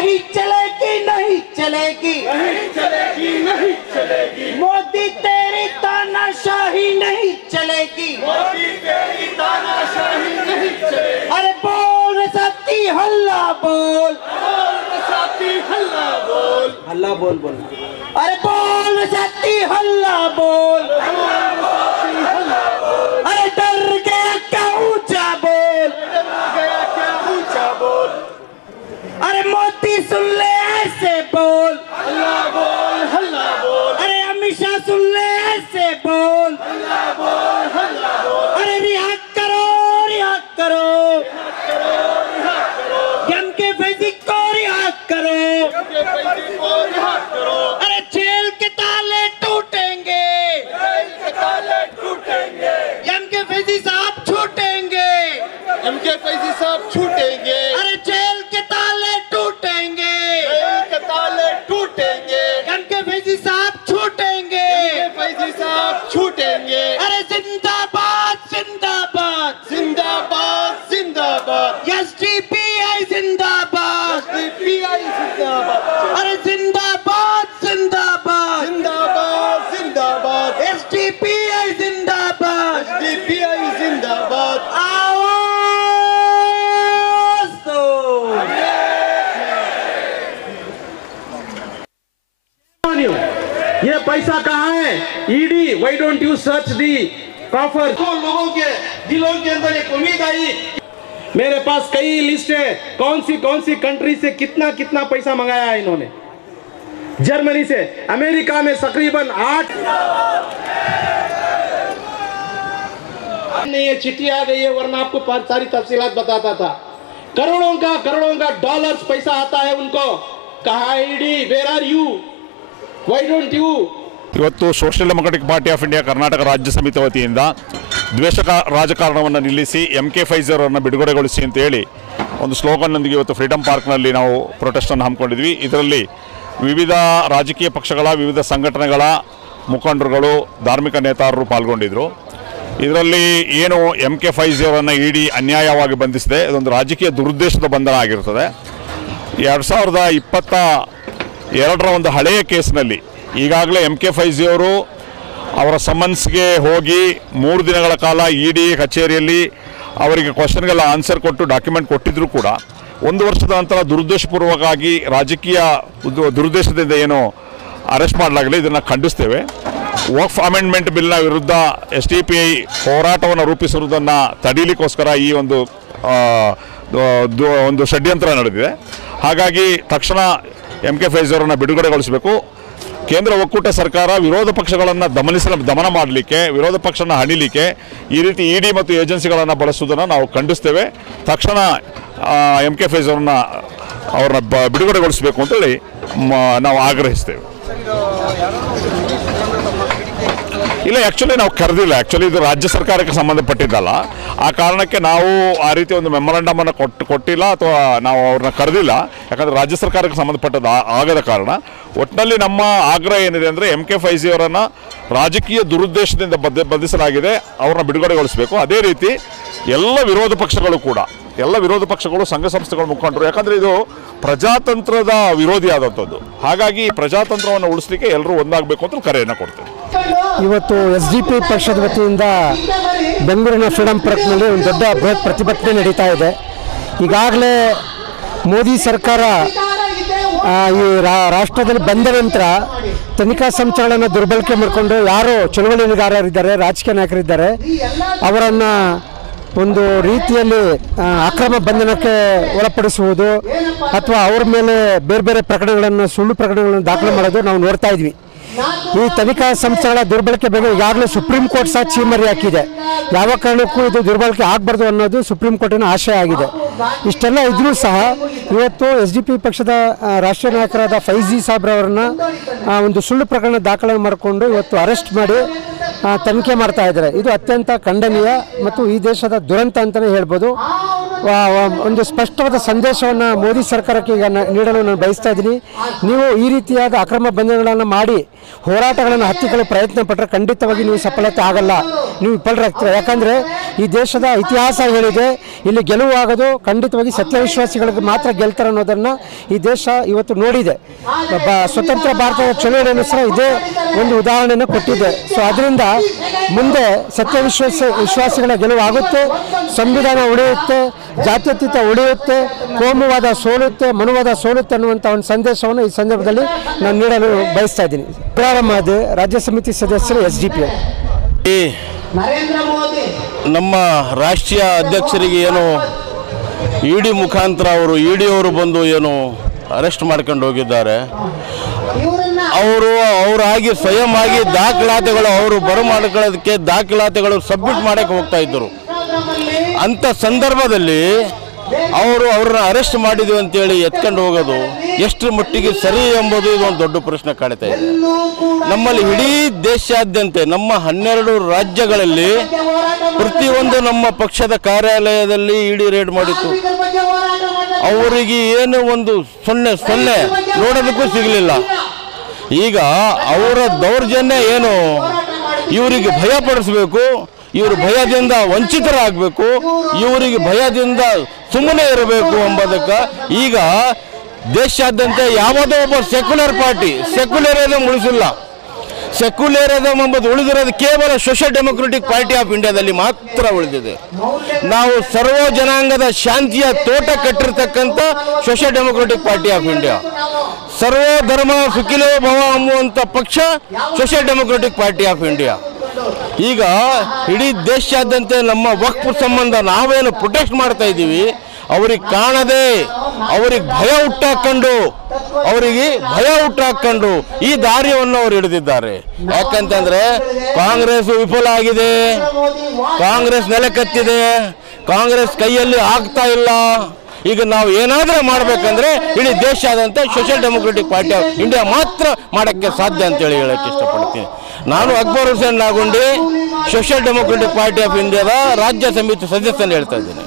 नहीं चलेगी नहीं चलेगी नहीं चलेगी नहीं चलेगी। मोदी तेरी तानाशाही नहीं चलेगी मोदी तेरी तानाशाही नहीं चलेगी। अरे बोल साथी हल्ला बोल साथी हल्ला बोल हल्ला बोल बोल अरे बोल साथी हल्ला बोल अरे डर गया क्या ऊंचा बोल गया क्या ऊंचा बोल। अरे मोदी सुन ले ऐसे बोल हल्ला बोल हल्ला बोल अरे अमित शाह सुन ले ऐसे बोल हल्ला बोल हल्ला बोल। अरे रिहा करो एम के फैजी को रिहा करो अरे जेल के ताले टूटेंगे एम के फैजी साहब छूटेंगे एमके फैजी साहब छूटेंगे। अरे जेल के ताले टूटेंगे जेल के ताले टूटेंगे। एम के फैजी साहब छूटेंगे फैजी साहब छूटेंगे। अरे जिंदाबाद जिंदाबाद जिंदाबाद जिंदाबाद एसडीपीआई जिंदाबाद एसडीपीआई जिंदाबाद अरे जिंदाबाद जिंदाबाद जिंदाबाद जिंदाबाद एसडीपीआई जिंदाबाद एसडीपीआई जिंदाबाद। आवाज दो ये पैसा कहाँ है? ED, why don't you search the coffer? लोगों के दिलों के अंदर एक उम्मीद आई। मेरे पास कई लिस्ट है कौन सी कंट्री से कितना कितना पैसा मंगाया है इन्होंने। जर्मनी से, अमेरिका में तकरीबन 8 ये चिट्ठी आ गई है, वरना आपको सारी तफसीलात बताता था। करोड़ों का डॉलर्स पैसा आता है उनको। कहाँ ED, where are you, why don't you? ಇವತ್ತು social democratic party of India Karnataka ರಾಜ್ಯ ಸಮಿತಿ ವತಿಯಿಂದ ದ್ವೇಷ ರಾಜಕಾರಣವನ್ನು ನಿಲ್ಲಿಸಿ MK ಫೈಜರ್ ಅವರನ್ನು ಬಿಡುಗಡೆಗೊಳಿಸಿ ಅಂತ ಹೇಳಿ ಒಂದು ಸ್ಲೋಗನ್ನೊಂದಿಗೆ ಇವತ್ತು ಫ್ರೀಡಮ್ ಪಾರ್ಕ್ನಲ್ಲಿ ನಾವು ಪ್ರೊಟೆಸ್ಟನ್ನು ಹಮ್ಮಿಕೊಂಡಿದ್ವಿ. ಇದರಲ್ಲಿ ವಿವಿಧ ರಾಜಕೀಯ ಪಕ್ಷಗಳ ವಿವಿಧ ಸಂಘಟನೆಗಳ ಮುಖಂಡರುಗಳು ಧಾರ್ಮಿಕ ನೇತಾರರು ಪಾಲ್ಗೊಂಡಿದ್ದರು. ಇದರಲ್ಲಿ ಏನು MK ಫೈಜರ್ ಅವರನ್ನು ಇಡಿ ಅನ್ಯಾಯವಾಗಿ ಬಂಧಿಸಿದೆ, ಇದೊಂದು ರಾಜಕೀಯ ದುರುದ್ದೇಶದ ಬಂಧನ ಆಗಿರುತ್ತದೆ. 2022ರ ಒಂದು ಹಳೆಯ ಕೇಸ್ನಲ್ಲಿ ಈಗಾಗಲೇ MK ಫೈಜಿ ಅವರು ಅವರ ಸಮನ್ಸ್ಗೆ ಹೋಗಿ 3 ದಿನಗಳ ಕಾಲ ಇಡಿ ಕಚೇರಿಯಲ್ಲಿ ಅವರಿಗೆ ಕ್ವಶನ್ಗೆಲ್ಲ ಆನ್ಸರ್ ಕೊಟ್ಟು ಡಾಕ್ಯುಮೆಂಟ್ ಕೊಟ್ಟಿದ್ದರೂ ಕೂಡ 1 ವರ್ಷದ ನಂತರ ದುರುದ್ದೇಶಪೂರ್ವಕವಾಗಿ ರಾಜಕೀಯ ದುರುದ್ದೇಶದಿಂದ ಏನು ಅರೆಸ್ಟ್ ಮಾಡಲಾಗಲಿ, ಇದನ್ನು ಖಂಡಿಸ್ತೇವೆ. ವಕ್ಫ್ ಅಮೆಂಡ್ಮೆಂಟ್ ಬಿಲ್ನ ವಿರುದ್ಧ SDPI ಹೋರಾಟವನ್ನು ರೂಪಿಸಿರುವುದನ್ನು ತಡೀಲಿಕ್ಕೋಸ್ಕರ ಈ ಒಂದು ಷಡ್ಯಂತ್ರ ನಡೆದಿದೆ. ಹಾಗಾಗಿ ತಕ್ಷಣ MK ಫೈಜರನ್ನು ಬಿಡುಗಡೆಗೊಳಿಸಬೇಕು. ಕೇಂದ್ರ ಒಕ್ಕೂಟ ಸರ್ಕಾರ ವಿರೋಧ ಪಕ್ಷಗಳನ್ನು ದಮನ ಮಾಡಲಿಕ್ಕೆ, ವಿರೋಧ ಪಕ್ಷನ ಹಣಿಲಿಕ್ಕೆ ಈ ರೀತಿ ಇಡಿ ಮತ್ತು ಏಜೆನ್ಸಿಗಳನ್ನು ಬಳಸುವುದನ್ನು ನಾವು ಖಂಡಿಸ್ತೇವೆ. ತಕ್ಷಣ MK ಫೈಜರನ್ನು ಅವ್ರನ್ನ ಬಿಡುಗಡೆಗೊಳಿಸಬೇಕು ಅಂತೇಳಿ ನಾವು ಆಗ್ರಹಿಸ್ತೇವೆ. ಇಲ್ಲ, ಆ್ಯಕ್ಚುಲಿ ನಾವು ಕರೆದಿಲ್ಲ. ಆ್ಯಕ್ಚುಲಿ ಇದು ರಾಜ್ಯ ಸರ್ಕಾರಕ್ಕೆ ಸಂಬಂಧಪಟ್ಟಿದ್ದಲ್ಲ. ಆ ಕಾರಣಕ್ಕೆ ನಾವು ಆ ರೀತಿ ಒಂದು ಮೆಮೊರಂಡಮನ್ನು ಕೊಟ್ಟಿಲ್ಲ ಅಥವಾ ನಾವು ಅವ್ರನ್ನ ಕರೆದಿಲ್ಲ. ಯಾಕಂದರೆ ರಾಜ್ಯ ಸರ್ಕಾರಕ್ಕೆ ಸಂಬಂಧಪಟ್ಟದ್ದು ಆಗದ ಕಾರಣ. ಒಟ್ಟಿನಲ್ಲಿ ನಮ್ಮ ಆಗ್ರಹ ಏನಿದೆ ಅಂದರೆ MK ಫೈಜಿ ಅವರನ್ನು ರಾಜಕೀಯ ದುರುದ್ದೇಶದಿಂದ ಬಂಧಿಸಲಾಗಿದೆ, ಅವ್ರನ್ನ ಬಿಡುಗಡೆಗೊಳಿಸಬೇಕು. ಅದೇ ರೀತಿ ಎಲ್ಲ ವಿರೋಧ ಪಕ್ಷಗಳು ಸಂಘ ಸಂಸ್ಥೆಗಳ ಮುಖಂಡರು, ಯಾಕಂದರೆ ಇದು ಪ್ರಜಾತಂತ್ರದ ವಿರೋಧಿಯಾದಂಥದ್ದು. ಹಾಗಾಗಿ ಪ್ರಜಾತಂತ್ರವನ್ನು ಉಳಿಸಲಿಕ್ಕೆ ಎಲ್ಲರೂ ಒಂದಾಗಬೇಕು ಅಂತ ಕರೆಯನ್ನು ಕೊಡ್ತೇವೆ. ಇವತ್ತು SDPI ಪಕ್ಷದ ವತಿಯಿಂದ ಬೆಂಗಳೂರಿನ ಫ್ರೀಡಮ್ ಪಾರ್ಕ್ನಲ್ಲಿ ಒಂದು ದೊಡ್ಡ ಬೃಹತ್ ಪ್ರತಿಭಟನೆ ನಡೀತಾ ಇದೆ. ಈಗಾಗಲೇ ಮೋದಿ ಸರ್ಕಾರ ಈ ರಾಷ್ಟ್ರದಲ್ಲಿ ಬಂದ ನಂತರ ತನಿಖಾ ಸಂಸ್ಥೆಗಳನ್ನು ದುರ್ಬಳಕೆ ಮಾಡಿಕೊಂಡು ಯಾರು ಚಳುವಳಿಗಾರರಿದ್ದಾರೆ, ರಾಜಕೀಯ ನಾಯಕರಿದ್ದಾರೆ, ಅವರನ್ನು ಒಂದು ರೀತಿಯಲ್ಲಿ ಅಕ್ರಮ ಬಂಧನಕ್ಕೆ ಒಳಪಡಿಸುವುದು ಅಥವಾ ಅವ್ರ ಮೇಲೆ ಬೇರೆ ಬೇರೆ ಪ್ರಕರಣಗಳನ್ನು, ಸುಳ್ಳು ಪ್ರಕರಣಗಳನ್ನು ದಾಖಲೆ ಮಾಡೋದು ನಾವು ನೋಡ್ತಾ ಇದ್ವಿ. ಈ ತನಿಖಾ ಸಂಸ್ಥೆಗಳ ದುರ್ಬಳಕೆ ಬಗ್ಗೆ ಈಗಾಗಲೇ ಸುಪ್ರೀಂ ಕೋರ್ಟ್ ಸಹ ಛೀಮರಿ ಹಾಕಿದೆ. ಯಾವ ಕಾರಣಕ್ಕೂ ಇದು ದುರ್ಬಳಕೆ ಆಗಬಾರ್ದು ಅನ್ನೋದು ಸುಪ್ರೀಂ ಕೋರ್ಟಿನ ಆಶಯ ಆಗಿದೆ. ಇಷ್ಟೆಲ್ಲ ಇದ್ರೂ ಸಹ ಇವತ್ತು SDPI ಪಕ್ಷದ ರಾಷ್ಟ್ರೀಯ ನಾಯಕರಾದ ಫೈಜಿ ಸಾಬ್ರವರನ್ನ ಒಂದು ಸುಳ್ಳು ಪ್ರಕರಣ ದಾಖಲೆ ಮಾಡಿಕೊಂಡು ಇವತ್ತು ಅರೆಸ್ಟ್ ಮಾಡಿ ತನಿಖೆ ಮಾಡ್ತಾ ಇದ್ದಾರೆ. ಇದು ಅತ್ಯಂತ ಖಂಡನೀಯ ಮತ್ತು ಈ ದೇಶದ ದುರಂತ ಅಂತಲೇ ಹೇಳ್ಬೋದು. ಒಂದು ಸ್ಪಷ್ಟವಾದ ಸಂದೇಶವನ್ನು ಮೋದಿ ಸರ್ಕಾರಕ್ಕೆ ಈಗ ನೀಡಲು ನಾನು ಬಯಸ್ತಾ ಇದ್ದೀನಿ. ನೀವು ಈ ರೀತಿಯಾದ ಅಕ್ರಮ ಬಂಧನಗಳನ್ನು ಮಾಡಿ ಹೋರಾಟಗಳನ್ನು ಹತ್ತಿಕ್ಕಲು ಪ್ರಯತ್ನ ಪಟ್ಟರೆ ಖಂಡಿತವಾಗಿ ನೀವು ಸಫಲತೆ ಆಗಲ್ಲ, ನೀವು ವಿಫಲರಾಗ್ತೀರ. ಯಾಕಂದರೆ ಈ ದೇಶದ ಇತಿಹಾಸ ಹೇಳಿದೆ, ಇಲ್ಲಿ ಗೆಲುವಾಗೋದು ಖಂಡಿತವಾಗಿ ಸತ್ಯವಿಶ್ವಾಸಿಗಳಿಗೆ ಮಾತ್ರ ಗೆಲ್ತಾರೆ ಅನ್ನೋದನ್ನು ಈ ದೇಶ ಇವತ್ತು ನೋಡಿದೆ. ಸ್ವತಂತ್ರ ಭಾರತದ ಚಳುವಳಿಯನ್ನು ಸಹ ಇದೇ ಒಂದು ಉದಾಹರಣೆಯನ್ನು ಕೊಟ್ಟಿದೆ. ಸೊ ಅದರಿಂದ ಮುಂದೆ ವಿಶ್ವಾಸಿಗಳ ಗೆಲುವು ಆಗುತ್ತೆ, ಸಂವಿಧಾನ ಉಳಿಯುತ್ತೆ, ಜಾತ್ಯತೀತ ಉಳಿಯುತ್ತೆ, ಕೋಮುವಾದ ಸೋಲುತ್ತೆ, ಮನುವಾದ ಸೋಲುತ್ತೆ ಅನ್ನುವಂಥ ಒಂದು ಸಂದೇಶವನ್ನು ಈ ಸಂದರ್ಭದಲ್ಲಿ ನಾನು ನೀಡಲು ಬಯಸ್ತಾ ಇದ್ದೀನಿ. ಪ್ರಾರಂಭ ರಾಜ್ಯ ಸಮಿತಿ ಸದಸ್ಯರು SDP. ನಮ್ಮ ರಾಷ್ಟ್ರೀಯ ಅಧ್ಯಕ್ಷರಿಗೆ ಏನು ಇಡಿ ಮುಖಾಂತರ ಅವರು ಬಂದು ಏನು ಅರೆಸ್ಟ್ ಮಾಡ್ಕೊಂಡು ಹೋಗಿದ್ದಾರೆ. ಅವರಾಗಿ ಸ್ವಯಂ ಆಗಿ ದಾಖಲಾತಿಗಳು ಅವರು ಬರಮಾಡ್ಕೊಳ್ಳೋದಕ್ಕೆ ದಾಖಲಾತಿಗಳು ಸಬ್ಮಿಟ್ ಮಾಡೋಕ್ಕೆ ಹೋಗ್ತಾ ಇದ್ದರು. ಅಂಥ ಸಂದರ್ಭದಲ್ಲಿ ಅವ್ರನ್ನ ಅರೆಸ್ಟ್ ಮಾಡಿದ್ವಿ ಅಂತೇಳಿ ಎತ್ಕೊಂಡು ಹೋಗೋದು ಎಷ್ಟು ಮಟ್ಟಿಗೆ ಸರಿ ಎಂಬುದು ಇದೊಂದು ದೊಡ್ಡ ಪ್ರಶ್ನೆ ಕಾಡ್ತಾ ಇದೆ. ನಮ್ಮಲ್ಲಿ ಇಡೀ ದೇಶಾದ್ಯಂತ ನಮ್ಮ 12 ರಾಜ್ಯಗಳಲ್ಲಿ ಪ್ರತಿಯೊಂದು ನಮ್ಮ ಪಕ್ಷದ ಕಾರ್ಯಾಲಯದಲ್ಲಿ ಇಡಿ ರೇಡ್ ಮಾಡಿತ್ತು. ಅವರಿಗೆ ಏನು ಒಂದು ಸೊನ್ನೆ ನೋಡೋದಕ್ಕೂ ಸಿಗಲಿಲ್ಲ. ಈಗ ಅವರ ದೌರ್ಜನ್ಯ ಏನು, ಇವರಿಗೆ ಭಯ ಪಡಿಸಬೇಕು, ಇವರು ಭಯದಿಂದ ವಂಚಿತರಾಗಬೇಕು, ಇವರಿಗೆ ಭಯದಿಂದ ಸುಮ್ಮನೆ ಇರಬೇಕು ಎಂಬುದಕ್ಕೆ ಈಗ ದೇಶಾದ್ಯಂತ ಯಾವುದೋ ಒಬ್ಬ ಸೆಕ್ಯುಲರ್ ಪಾರ್ಟಿ ಸೆಕ್ಯುಲರಿಸಮ್ ಉಳಿಸಿಲ್ಲ. ಸೆಕ್ಯುಲರಿಸಮ್ ಎಂಬುದು ಉಳಿದಿರೋದು ಕೇವಲ ಸೋಷಿಯಲ್ ಡೆಮೊಕ್ರೆಟಿಕ್ ಪಾರ್ಟಿ ಆಫ್ ಇಂಡಿಯಾದಲ್ಲಿ ಮಾತ್ರ ಉಳಿದಿದೆ. ನಾವು ಸರ್ವ ಜನಾಂಗದ ಶಾಂತಿಯ ತೋಟ ಕಟ್ಟಿರ್ತಕ್ಕಂಥ social democratic party of India, ಸರ್ವ ಧರ್ಮ ಸುಖಿಲೋ ಭವ ಅನ್ನುವಂಥ ಪಕ್ಷ social democratic party of India. ಈಗ ಇಡೀ ದೇಶಾದ್ಯಂತ ನಮ್ಮ ವಕ್ಫ್ ಸಂಬಂಧ ನಾವೇನು ಪ್ರೊಟೆಸ್ಟ್ ಮಾಡ್ತಾ ಇದ್ದೀವಿ, ಅವ್ರಿಗೆ ಕಾಣದೆ ಅವ್ರಿಗೆ ಭಯ ಹುಟ್ಟಾಕೊಂಡು ಈ ದಾರಿಯನ್ನು ಅವರು ಹಿಡಿದಿದ್ದಾರೆ. ಯಾಕಂತಂದ್ರೆ ಕಾಂಗ್ರೆಸ್ ವಿಫಲ ಆಗಿದೆ, ಕಾಂಗ್ರೆಸ್ ನೆಲಕತ್ತಿದೆ, ಕಾಂಗ್ರೆಸ್ ಕೈಯಲ್ಲಿ ಆಗ್ತಾ ಇಲ್ಲ. ಈಗ ನಾವು ಏನಾದರೂ ಮಾಡಬೇಕಂದ್ರೆ ಇಡೀ ದೇಶಾದ್ಯಂತ social democratic party of India ಮಾತ್ರ ಮಾಡೋಕ್ಕೆ ಸಾಧ್ಯ ಅಂತೇಳಿ ಹೇಳಕ್ಕೆ ಇಷ್ಟಪಡ್ತೀನಿ. ನಾನು Akbar Hussain Nagundi, social democratic party of ಇಂಡಿಯಾದ ರಾಜ್ಯ ಸಮಿತಿ ಸದಸ್ಯನ ಹೇಳ್ತಾ ಇದ್ದೀನಿ.